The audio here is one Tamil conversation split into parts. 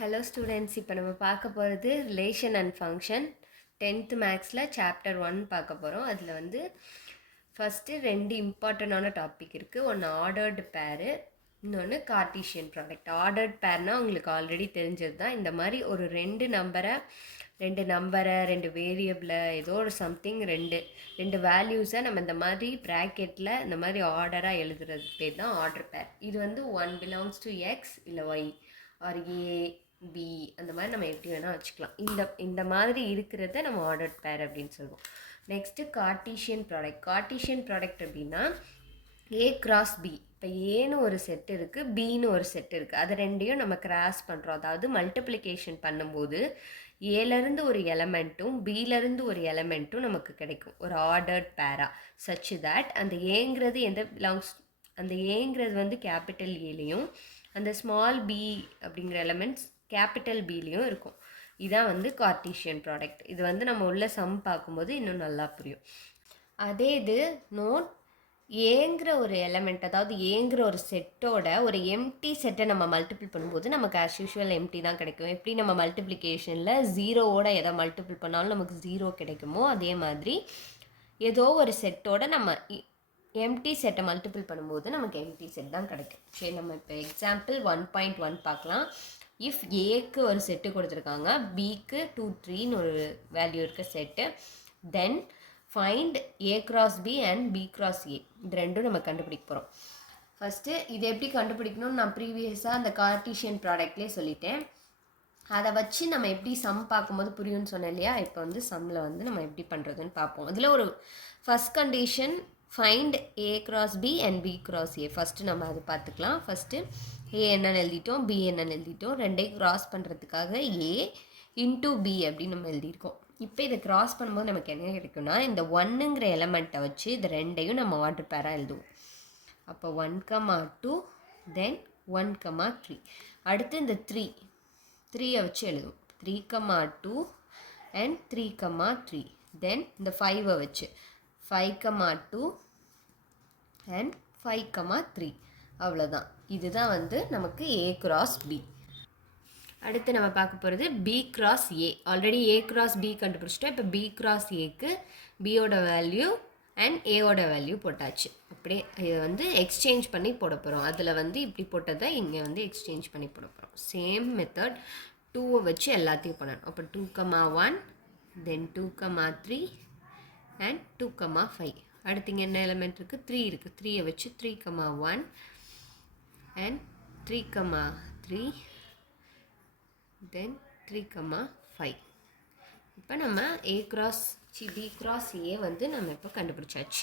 ஹலோ ஸ்டூடெண்ட்ஸ், இப்போ நம்ம பார்க்க போகிறது ரிலேஷன் அண்ட் ஃபங்க்ஷன் 10th மேக்ஸில் சாப்டர் 1 பார்க்க போகிறோம். அதில் வந்து ஃபஸ்ட்டு 2 இம்பார்ட்டண்டான டாபிக் இருக்குது. ஒன்று ஆர்டர்டு பேரு, இன்னொன்று கார்ட்டீசியன் ப்ராடக்ட். ஆர்டர்ட் பேர்னால் உங்களுக்கு ஆல்ரெடி தெரிஞ்சது தான். இந்த மாதிரி ஒரு ரெண்டு நம்பரை ரெண்டு வேரியபிளை ஏதோ ஒரு சம்திங் ரெண்டு வேல்யூஸை நம்ம இந்த மாதிரி ப்ராக்கெட்டில் இந்த மாதிரி ஆர்டராக எழுதுறது பேர் தான் ஆர்டர் பேர். இது வந்து 1 பிலாங்ஸ் டு எக்ஸ் இல்லை ஒய் ஆர் ஏ பி, அந்த மாதிரி நம்ம எப்படி வேணால் வச்சுக்கலாம். இந்த மாதிரி இருக்கிறத நம்ம ஆர்டர்ட் பேர் அப்படின்னு சொல்லுவோம். நெக்ஸ்ட்டு கார்ட்டீசியன் ப்ராடக்ட் அப்படின்னா ஏ கிராஸ் பி. இப்போ ஏன்னு ஒரு செட் இருக்குது, பின்னு ஒரு செட் இருக்குது. அது ரெண்டையும் நம்ம கிராஸ் பண்ணுறோம். அதாவது மல்டிப்ளிகேஷன் பண்ணும்போது ஏலேருந்து ஒரு எலமெண்ட்டும் பியிலேருந்து ஒரு எலமெண்ட்டும் நமக்கு கிடைக்கும் ஒரு ஆர்டர்ட் பேரா. சச் தட் அந்த ஏங்கிறது அந்த ஏங்கிறது வந்து கேபிட்டல் ஏலையும் அந்த ஸ்மால் பி அப்படிங்கிற எலமெண்ட்ஸ் கேபிட்டல் பிலையும் இருக்கும். இதான் வந்து கார்ட்டீசியன் ப்ராடக்ட். இது வந்து நம்ம உள்ள சம் பார்க்கும்போது இன்னும் நல்லா புரியும். அதே இது நோட் ஏங்கிற ஒரு எலமெண்ட், அதாவது ஏங்கிற ஒரு செட்டோட ஒரு எம்டி செட்டை நம்ம மல்டிபிள் பண்ணும்போது நமக்கு ஆஸ் யூஷுவல் எம்டி தான் கிடைக்கும். எப்படி நம்ம மல்டிப்ளிகேஷனில் ஜீரோவோட எதை மல்டிபிள் பண்ணாலும் நமக்கு ஜீரோ கிடைக்குமோ, அதே மாதிரி ஏதோ ஒரு செட்டோட நம்ம எம்டி செட்டை மல்டிபிள் பண்ணும்போது நமக்கு எம்டி செட் தான் கிடைக்கும். சரி, நம்ம இப்போ எக்ஸாம்பிள் 1.1 பார்க்கலாம். இஃப் ஏக்கு ஒரு செட்டு கொடுத்துருக்காங்க, பிக்கு 2 3ன்னு ஒரு வேல்யூ இருக்க set, then find A cross B and B cross A. இது ரெண்டும் நம்ம கண்டுபிடிக்க போகிறோம். ஃபஸ்ட்டு இது எப்படி கண்டுபிடிக்கணும்னு நான் ப்ரீவியஸாக அந்த கார்ட்டீசியன் ப்ராடக்ட்லேயே சொல்லிட்டேன். அதை வச்சு நம்ம எப்படி சம் பார்க்கும்போது புரியும்னு சொன்னேன் இல்லையா? இப்போ வந்து சம்மில் வந்து நம்ம எப்படி பண்ணுறதுன்னு பார்ப்போம். அதில் ஒரு first condition find A cross B and B cross A. First நம்ம அது பார்த்துக்கலாம். ஃபஸ்ட்டு ஏ என்னன்னு எழுதிட்டோம், பி என்னன்னு எழுதிட்டோம். ரெண்டையும் கிராஸ் பண்ணுறதுக்காக ஏ இன்டூ பி அப்படின்னு நம்ம எழுதியிருக்கோம். இப்போ இதை கிராஸ் பண்ணும்போது நமக்கு என்ன கிடைக்கும்னா, இந்த 1ங்கிற எலமெண்ட்டை வச்சு இது ரெண்டையும் நம்ம ஆர்டர் பேராக எழுதுவோம். அப்போ 1,2 தென் 1,3. அடுத்து இந்த 3யை வச்சு எழுதுவோம். 3,2 அண்ட் 3,3. தென் இந்த 5வை வச்சு 5,2 அண்ட் 5,3. அவ்வளோதான். இதுதான் வந்து நமக்கு ஏ கிராஸ் பி. அடுத்து நம்ம பார்க்க போகிறது B cross A. Already A cross B கண்டுபிடிச்சிட்டோம். இப்போ பி கிராஸ் ஏக்கு பியோட வேல்யூ அண்ட் ஏவோட வேல்யூ போட்டாச்சு. அப்படியே இதை வந்து எக்ஸ்சேஞ்ச் பண்ணி போட போகிறோம். அதில் வந்து இப்படி போட்டதை இங்கே வந்து எக்ஸ்சேஞ்ச் பண்ணி போட போகிறோம். சேம் மெத்தட் 2வை வச்சு எல்லாத்தையும் பண்ணணும். அப்போ 2,1 தென் 2,3 அண்ட் 2,5. அடுத்து இங்கே என்ன எலிமெண்ட் இருக்குது? 3 இருக்குது. 3யை வச்சு 3,1 அண்ட் 3,3 தென் 3,5. இப்போ நம்ம பி கிராஸ் ஏ வந்து நம்ம இப்போ கண்டுபிடிச்சாச்சு.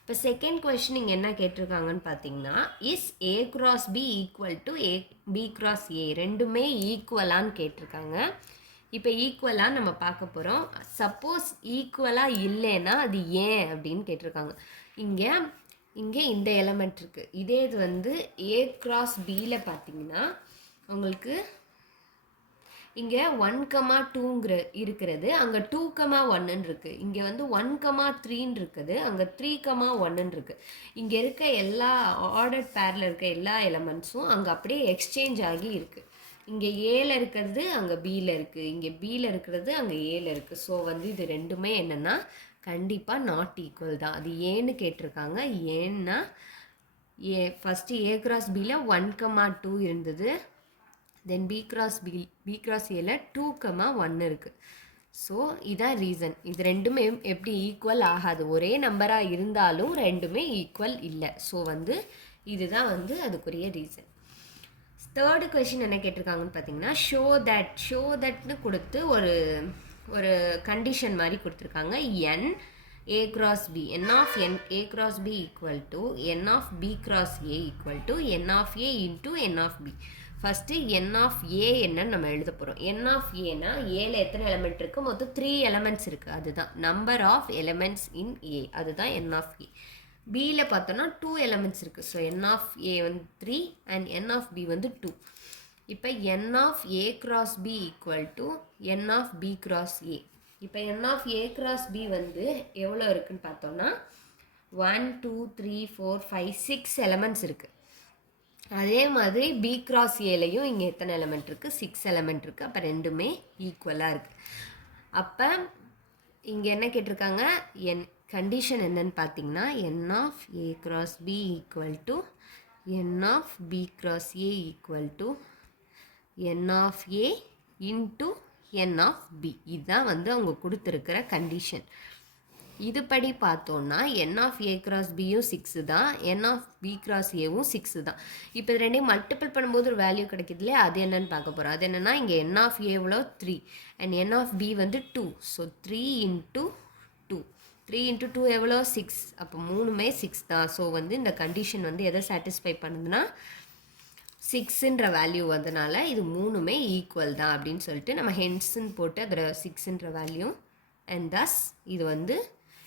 இப்போ செகண்ட் கொஸ்டின் இங்கே என்ன கேட்டிருக்காங்கன்னு பார்த்தீங்கன்னா, is A cross B equal to B cross A. ரெண்டுமே ஈக்குவலான்னு கேட்டிருக்காங்க. இப்போ ஈக்குவலாக நம்ம பார்க்க போகிறோம். சப்போஸ் ஈக்குவலாக இல்லைன்னா அது ஏன் அப்படின்னு கேட்டிருக்காங்க. இங்கே இந்த எலமெண்ட் இருக்குது. இதே இது வந்து ஏ கிராஸ் பியில் பார்த்தீங்கன்னா உங்களுக்கு இங்கே 1,2 இருக்கிறது, அங்கே 2,1 இருக்குது. இங்கே வந்து 1,3 இருக்குது, அங்கே 3,1 இருக்குது. இங்கே இருக்க எல்லா ஆர்டர் பேரில் இருக்க எல்லா எலமெண்ட்ஸும் அங்கே அப்படியே எக்ஸ்சேஞ்ச் ஆகி இருக்குது. இங்கே ஏல இருக்கிறது அங்கே பியில் இருக்குது, இங்கே பியில் இருக்கிறது அங்கே ஏல இருக்குது. ஸோ வந்து இது ரெண்டுமே என்னென்னா கண்டிப்பாக நாட் ஈக்குவல் தான். அது ஏன்னு கேட்டிருக்காங்க. ஏன்னா ஃபஸ்ட்டு ஏ கிராஸ் பியில் 1,2 இருந்தது, தென் பி கிராஸ் ஏல 2,1 இருக்குது. ஸோ இதான் ரீசன். இது ரெண்டுமே எப்படி ஈக்குவல் ஆகாது. ஒரே நம்பராக இருந்தாலும் ரெண்டுமே ஈக்குவல் இல்லை. ஸோ வந்து இதுதான் வந்து அதுக்குரிய ரீசன். தேர்டு கொஷின் என்ன கேட்டிருக்காங்கன்னு பார்த்தீங்கன்னா, ஷோ தட்னு கொடுத்து ஒரு கண்டிஷன் மாதிரி கொடுத்துருக்காங்க. N A cross B, n of A cross B equal to n of B cross A equal to n of A into n of B. First n of A என்னன்னு நம்ம எழுத போகிறோம். என் ஆஃப் ஏனா ஏல எத்தனை எலமெண்ட் இருக்குது? மொத்தம் 3 எலமெண்ட்ஸ் இருக்குது. அதுதான் நம்பர் ஆஃப் எலமெண்ட்ஸ் இன் ஏ, அதுதான் என் ஆஃப் ஏ. பியில் பார்த்தோன்னா 2 எலமெண்ட்ஸ் இருக்குது. ஸோ என் ஆஃப் ஏ வந்து 3 அண்ட் என் ஆஃப் பி வந்து 2. இப்போ n of A cross B equal to n of B cross A. இப்போ n of A cross B வந்து எவ்வளோ இருக்குதுன்னு பார்த்தோன்னா 1 2 3 4 5 6 எலமெண்ட்ஸ் இருக்குது. அதே மாதிரி பி கிராஸ் ஏலையும் இங்கே எத்தனை எலமெண்ட் இருக்குது? 6 எலமெண்ட் இருக்குது. அப்போ ரெண்டுமே ஈக்குவலாக இருக்குது. அப்போ இங்கே என்ன கேட்டிருக்காங்க? கண்டிஷன் என்னன்னு பார்த்தீங்கன்னா n of a cross b equal to n of b cross a equal to n of a into n of b. இதுதான் வந்து அவங்க கொடுத்துருக்கிற கண்டிஷன். இதுபடி பார்த்தோன்னா n ஆஃப் a கிராஸ் பியும் 6 தான், n ஆஃப் b கிராஸ் ஏவும் 6 தான். இப்போ இது ரெண்டையும் மல்டிபிள் பண்ணும்போது ஒரு வேல்யூ கிடைக்குது இல்லையா, அது என்னன்னு பார்க்க போகிறோம். அது என்னென்னா இங்கே n ஆஃப் a எவ்வளோ 3 அண்ட் n ஆஃப் b வந்து 2. ஸோ 3 இன்ட்டு 2, 3 இன்ட்டு 2 எவ்வளோ 6. அப்போ மூணுமே 6 தான். ஸோ வந்து இந்த கண்டிஷன் வந்து எதை சாட்டிஸ்ஃபை பண்ணுதுன்னா 6ன்ற வேல்யூ வந்தனால இது மூணுமே ஈக்குவல் தான் அப்படின்னு சொல்லிட்டு நம்ம ஹென்ஸ்ன்னு போட்டு அதில் 6ன்ற வேல்யூ அண்ட் தஸ் இது வந்து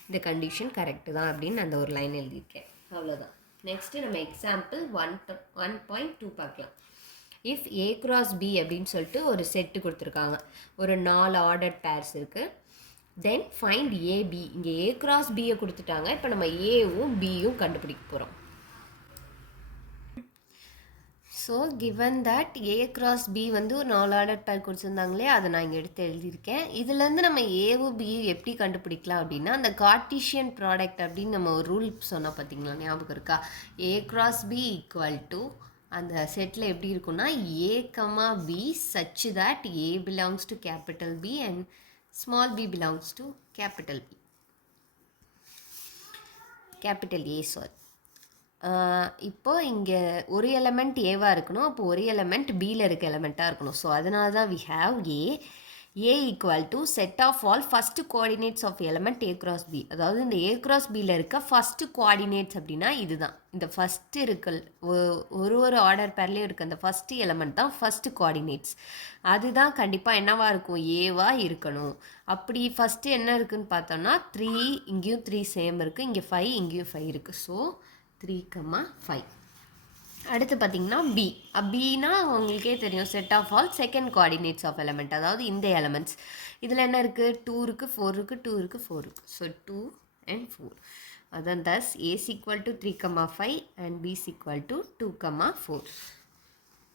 இந்த கண்டிஷன் கரெக்டு தான் அப்படின்னு அந்த ஒரு லைன் எழுதியிருக்கேன். அவ்வளோதான். நெக்ஸ்ட்டு நம்ம எக்ஸாம்பிள் 1.2 பார்க்கலாம். இஃப் ஏ கிராஸ் பி அப்படின்னு சொல்லிட்டு ஒரு செட்டு கொடுத்துருக்காங்க. ஒரு 4 ஆர்டர் பேர்ஸ் இருக்குது. Then find A B. இங்கே ஏ கிராஸ் பியை கொடுத்துட்டாங்க. இப்போ நம்ம ஏவும் பியும் கண்டுபிடிக்க போகிறோம். So given that A cross B வந்து ஒரு 4 ஆர்டர் பேர் கொடுத்துருந்தாங்களே, அதை நான் இங்கே எடுத்து எழுதியிருக்கேன். இதுலேருந்து நம்ம ஏவும் பி எப்படி கண்டுபிடிக்கலாம் அப்படின்னா, அந்த கார்ட்டீசியன் ப்ராடக்ட் அப்படின்னு நம்ம ஒரு ரூல் சொன்னோம் பார்த்தீங்களா, ஞாபகம் இருக்கா? A cross B equal to அந்த செட்டில் எப்படி இருக்குன்னா a comma b such that a belongs to capital B and small b belongs to capital B, capital A. Sorry, இப்போது இங்கே ஒரு எலமெண்ட் ஏவாக இருக்கணும். அப்போ ஒரு எலமெண்ட் பியில் இருக்க எலமெண்ட்டாக இருக்கணும். ஸோ அதனால தான் we have A equal to set of all first coordinates of element A cross B. அதாவது இந்த ஏ கிராஸ் பியில் இருக்க ஃபஸ்ட்டு கோஆர்டினேட்ஸ் அப்படின்னா இதுதான். இந்த ஃபஸ்ட்டு இருக்க ஒரு ஆர்டர் பேர்லேயும் இருக்க அந்த ஃபஸ்ட்டு எலமெண்ட் தான் ஃபஸ்ட்டு கோஆர்டினேட்ஸ். அதுதான் கண்டிப்பாக என்னவாக இருக்கும்? ஏவாக இருக்கணும். அப்படி ஃபஸ்ட்டு என்ன இருக்குதுன்னு பார்த்தோம்னா 3, இங்கேயும் 3 சேம் இருக்குது, இங்கே 5, இங்கேயும் 5 இருக்குது. ஸோ 3,5. அடுத்து பார்த்தீங்கன்னா பி. பின்னா உங்களுக்கே தெரியும், set of all second coordinates of element, அதாவது இந்த எலமெண்ட்ஸ். இதில் என்ன இருக்குது? 2 இருக்குது, 4 இருக்குது, 2 இருக்குது, 4 இருக்குது. So 2 and 4. அதான் thus A is equal to 3,5 and B is equal to 2,4.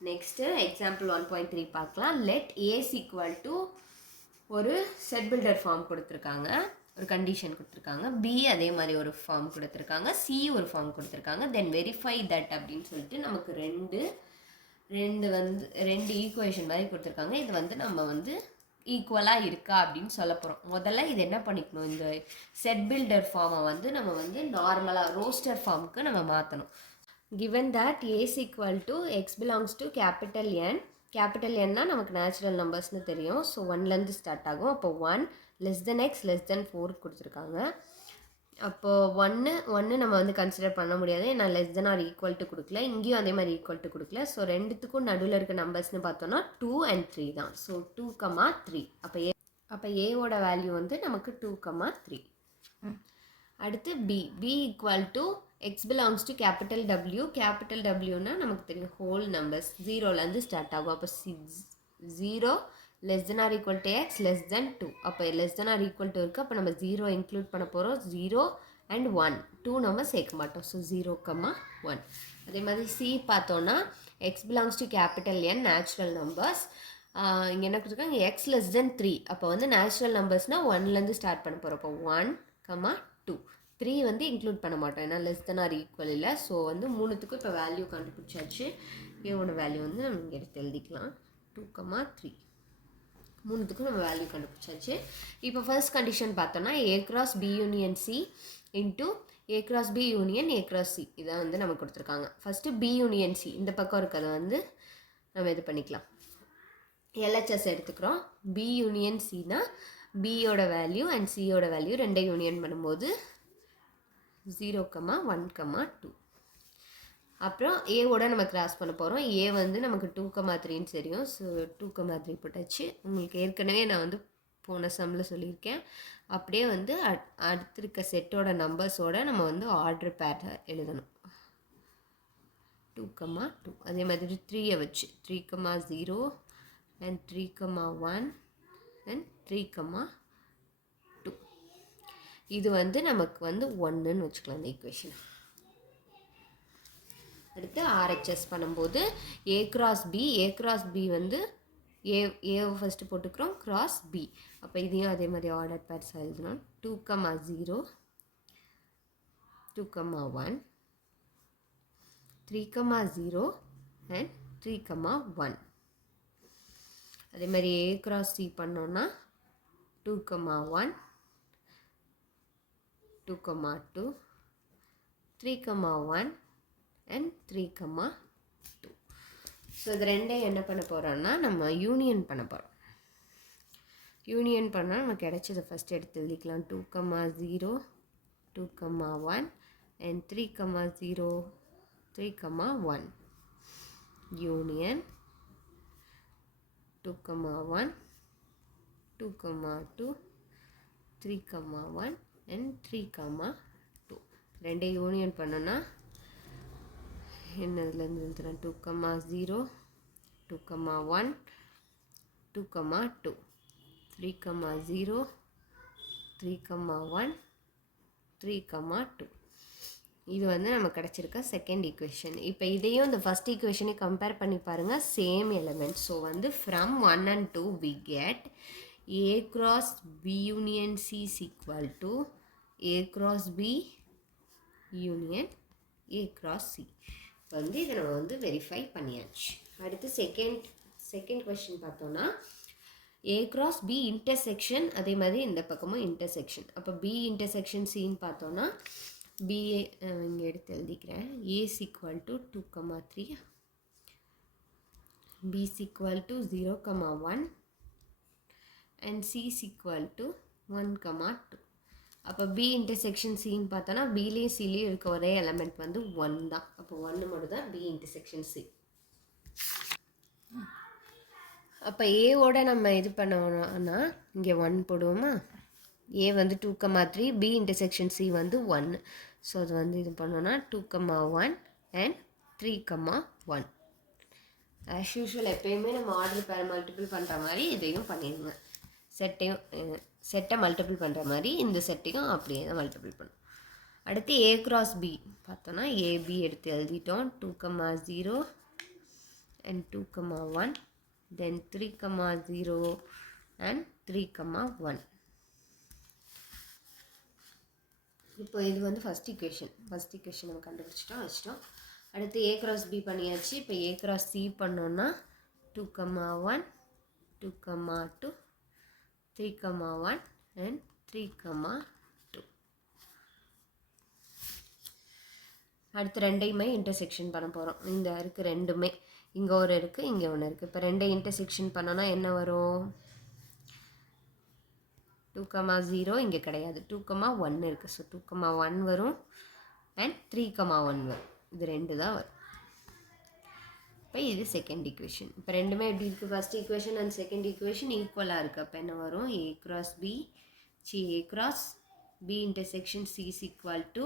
Next example 1.3 பார்க்கலாம். Let A is equal to ஒரு செட் பில்டர் ஃபார்ம் கொடுத்துருக்காங்க, ஒரு கண்டிஷன் கொடுத்துருக்காங்க. பி அதே மாதிரி ஒரு ஃபார்ம் கொடுத்துருக்காங்க, சி ஒரு ஃபார்ம் கொடுத்துருக்காங்க. தென் வெரிஃபை தட் அப்படின்னு சொல்லிட்டு நமக்கு ரெண்டு ஈக்குவேஷன் மாதிரி கொடுத்துருக்காங்க. இது வந்து நம்ம வந்து ஈக்குவலாக இருக்கா அப்படின்னு சொல்ல போகிறோம். முதல்ல இது என்ன பண்ணிக்கணும், இந்த செட் பில்டர் ஃபார்மை வந்து நம்ம வந்து நார்மலாக ரோஸ்டர் ஃபார்முக்கு நம்ம மாற்றணும். Given that A is equal to x belongs to capital N. Capital என்னா நமக்கு நேச்சுரல் நம்பர்ஸ்னு தெரியும். ஸோ 1லேருந்து ஸ்டார்ட் ஆகும். அப்போ 1 லெஸ் தென் எக்ஸ் லெஸ் தென் 4 கொடுத்துருக்காங்க. அப்போது ஒன்று நம்ம வந்து கன்சிடர் பண்ண முடியாது, ஏன்னா less than or equal to கொடுக்கல. இங்கேயும் அதே மாதிரி ஈக்குவல் டு கொடுக்கல. ஸோ ரெண்டுத்துக்கும் நடுவில் இருக்க நம்பர்ஸ்னு பார்த்தோன்னா 2 and 3 தான். ஸோ 2,3. அப்போ ஏவோட வேல்யூ வந்து நமக்கு 2,3. அடுத்து b equal to x belongs to capital W. Capital டபிள்யூனா நமக்கு தெரியும் ஹோல் நம்பர்ஸ், 0லேருந்து ஸ்டார்ட் ஆகும். அப்போ 0 less than or equal to x less than 2. அப்போ less than or equal to இருக்குது. அப்போ நம்ம 0 இன்க்ளூட் பண்ண போகிறோம். 0 and 1, 2 நம்ம சேர்க்க மாட்டோம். ஸோ 0,1. அதே மாதிரி சி பார்த்தோன்னா X belongs to capital N, natural numbers. இங்கே என்ன கொடுத்துருக்காங்க? எக்ஸ் லெஸ் தென் 3. அப்போ வந்து நேச்சுரல் நம்பர்ஸ்னால் 1லேருந்து ஸ்டார்ட் பண்ண போகிறோம். அப்போ 1,2. 3 வந்து இன்க்ளூட் பண்ண மாட்டோம், ஏன்னா லெஸ் தென் ஆர் ஈக்குவல் இல்லை. ஸோ வந்து மூணுத்துக்கும் இப்போ வேல்யூ கண்டுபிடிச்சாச்சு. ஏவோட வேல்யூ வந்து நம்ம இங்கே எடுத்து எழுதிக்கலாம், 2,3. மூணுத்துக்கும் நம்ம வேல்யூ கண்டுபிடிச்சாச்சு. இப்போ ஃபர்ஸ்ட் கண்டிஷன் பார்த்தோன்னா A cross B union C into A cross B union A cross C. இதை வந்து நம்ம கொடுத்துருக்காங்க. ஃபஸ்ட்டு பி யூனியன் சி இந்த பக்கம் இருக்கிறத வந்து நம்ம இது பண்ணிக்கலாம், எல்ஹெச்எஸ் எடுத்துக்கிறோம். பி யூனியன் சினா பியோட வேல்யூ அண்ட் சியோட வேல்யூ ரெண்டை யூனியன் பண்ணும்போது 0,1,2. அப்புறம் ஏவோட நம்ம கிராஸ் பண்ண போகிறோம். ஏ வந்து நமக்கு 2,3ன்னு தெரியும். ஸோ 2,3 போட்டாச்சு. உங்களுக்கு ஏற்கனவே நான் வந்து போன சம்மில் சொல்லியிருக்கேன். அப்படியே வந்து அடுத்து இருக்க செட்டோட நம்பர்ஸோட நம்ம வந்து ஆர்டர் பேர் எழுதணும். 2,2. அதே மாதிரி 3யை வச்சு 3,0 and 3,1 and 3,2. இது வந்து நமக்கு வந்து 1ன்னு வச்சுக்கலாம் இந்த ஈக்குவேஷன். அடுத்து RHS பண்ணும்போது A cross B வந்து ஏவை ஃபஸ்ட்டு போட்டுக்கிறோம், கிராஸ் B. அப்போ இதையும் அதே மாதிரி ஆர்டர் பேர்ஸ் எழுதணும். 2, 0, 2, 1, 3, 0 அண்ட் 3, 1. அதே மாதிரி A cross C பண்ணோன்னா 2, 1, 2, 2, 3, 1 and 3, 2. ஸோ இது ரெண்டையும் என்ன பண்ண போகிறோம்னா நம்ம யூனியன் பண்ண போகிறோம். யூனியன் பண்ணால் நமக்கு கிடைச்சதை ஃபஸ்ட் எடுத்து எழுதிக்கலாம். 2, 0, 2, 1 and 3, 0, 3, 1. Union 2, 1, 2, 2, 3, 1 and 3, 2. ரெண்டே யூனியன் பண்ணோன்னா என்னதுலேருந்து எழுதுகிறேன், 2, 0, 2, 1, 2, 2, 3, 0, 3, 1, 3, 2. இது வந்து நமக்கு கிடச்சிருக்க செகண்ட் ஈக்குவேஷன். இப்போ இதையும் இந்த ஃபஸ்ட் ஈக்குவேஷனை கம்பேர் பண்ணி பாருங்கள், சேம் எலிமெண்ட். ஸோ வந்து from 1 and 2 we get A cross B union C is equal to A cross B union A cross C. வந்து இதை நம்ம வந்து வெரிஃபை பண்ணியாச்சு. அடுத்து செகண்ட் கொஸ்டின் பார்த்தோன்னா A cross B இன்டர்செக்ஷன், அதே மாதிரி இந்த பக்கமும் இன்டர்செக்ஷன். அப்போ B இன்டர்செக்ஷன் Cன்னு பார்த்தோன்னா B இங்கே எடுத்து எழுதிக்கிறேன். A is equal to 2, 3, B is equal to 0, 1 and C is equal to 1, 2. அப்போ B இன்டர்செக்ஷன் Cன்னு பார்த்தோன்னா Bலேயும் Cலேயும் இருக்க ஒரே எலமெண்ட் வந்து 1 தான். அப்போ 1 மட்டும் தான் B இன்டர்செக்ஷன் C. அப்போ ஏவோட நம்ம இது பண்ணோம்னா இங்கே 1 போடுவோமா. A வந்து 2, 3, B இன்டர்செக்ஷன் C வந்து 1. ஸோ அது வந்து இது பண்ணோன்னா 2, 1 and 3, 1. ஆஸ் யூஷுவல் எப்பயுமே நம்ம ஆர்டர் பேர் மல்டிபிள் பண்ணுற மாதிரி இதையும் பண்ணிடுங்க. செட்டை மல்டிபிள் பண்ணுற மாதிரி இந்த செட்டையும் அப்படியே தான் மல்டிபிள் பண்ணும். அடுத்து A cross B பார்த்தோன்னா AB எடுத்து எழுதிட்டோம். 2, 0 and 2, 1, then 3, 0 and 3, 1. இப்போ இது வந்து ஃபஸ்ட் ஈக்குவேஷன் நம்ம கண்டுபிடிச்சிட்டோம், வச்சிட்டோம். அடுத்து A cross B பண்ணியாச்சு. இப்போ A cross C பண்ணோன்னா 2, 1, 2, 2, 3, 1 and 3, 2. அடுத்து ரெண்டையுமே இன்டர்செக்ஷன் பண்ண போகிறோம். இந்த இருக்குது ரெண்டுமே, இங்கே ஒரு இருக்குது, இங்கே ஒன்று இருக்குது. இப்போ ரெண்டை இன்டர்செக்ஷன் பண்ணோன்னா என்ன வரும், 2, 0 இங்கே கிடையாது, 2, 1 இருக்குது. ஸோ 2, 1 வரும் அண்ட் 3, 1 வரும். இது ரெண்டு தான் வரும். இப்போ இது செகண்ட் ஈக்குவேஷன். இப்போ ரெண்டுமே எப்படி இருக்குது, first equation and second equation ஈக்குவலாக இருக்குது. அப்போ என்ன வரும், A cross B intersection C is equal to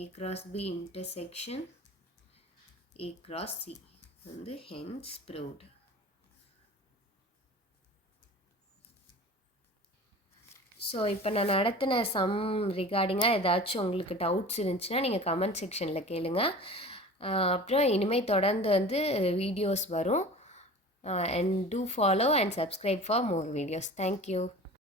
A cross B intersection A cross C. வந்து hence proved. ஸோ இப்போ நான் நடத்தின சம் ரிகார்டிங்காக ஏதாச்சும் உங்களுக்கு டவுட்ஸ் இருந்துச்சுன்னா நீங்கள் கமெண்ட் செக்ஷனில் கேளுங்க. அப்புறம் இனிமேல் தொடர்ந்து வந்து வீடியோஸ் வரும். And do follow and subscribe for more videos. Thank you.